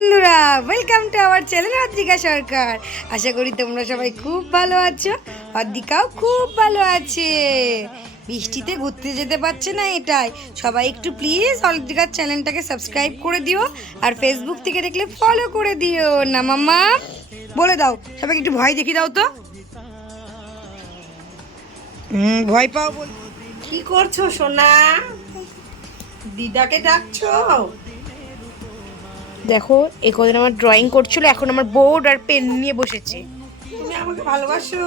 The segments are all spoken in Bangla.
বন্ধুরা welcome to our channel Adrika Sarkar. আশা করি তোমরা সবাই খুব ভালো আছো। অদ্রিকাও খুব ভালো আছে। বৃষ্টিতে ঘুরতে যেতে পারছে না, এটাই। সবাই একটু প্লিজ অদ্রিকার চ্যানেলটাকে সাবস্ক্রাইব করে দিও, আর ফেসবুক থেকে দেখলে ফলো করে দিও না মাম্মা। বলে দাও সবাইকে, একটু ভয় দেখিয়ে দাও তো। ভয় পাও বল। কি করছো সোনা? দিদাকে ডাকছো? দেখো এ কদিন আমার ড্রয়িং করছিল, এখন আমার বোর্ড আর পেন নিয়ে বসেছে। তুমি আমাকে ভালোবাসো?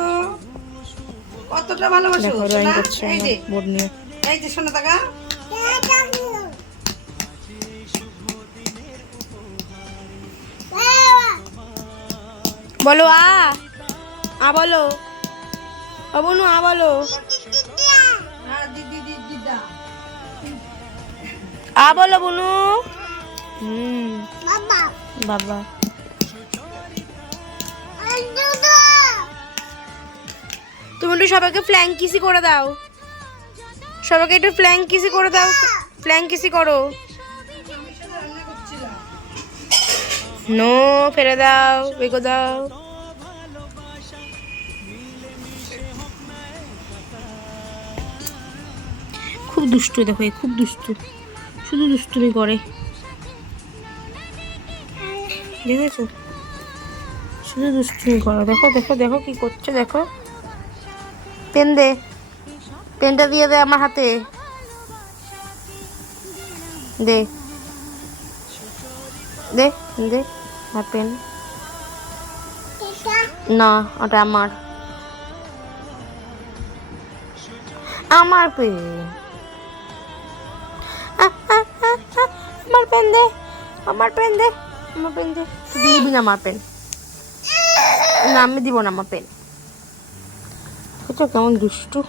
কতটা ভালোবাসো? দেখো ড্রয়িং সোনা করছে এই যে, বোর্ড নিয়ে। এই যে সোনা টাকা। বলো আ বলো, বনু আ বলো। আ বলো বনু। বাবা তুমি একটু সবাইকে ফ্ল্যাঙ্ক কিসি করে দাও, সবাইকে একটু ফ্ল্যাঙ্ক কিসি করে দাও, ফ্ল্যাঙ্ক কিসি করো। নো, ফেলে দাও, বেগো দাও। খুব দুষ্টু, দেখো খুব দুষ্টু, শুধু দুষ্টুমি করে, দেখেছো? শুধু দুষ্টুমি করো। দেখো দেখো দেখো কি করছে, দেখো। পেন দে, পেনটা দিয়ে দে আমার হাতে, দে দে দে আর পেন। না ওটা আমার, আমার পেন, আমার পেন দে, আমার পেন দে, আমার পেন দে। দিবি না আমার পেন? না আমি দিব না আমার পেন। বুঝছো কেমন দুষ্টু?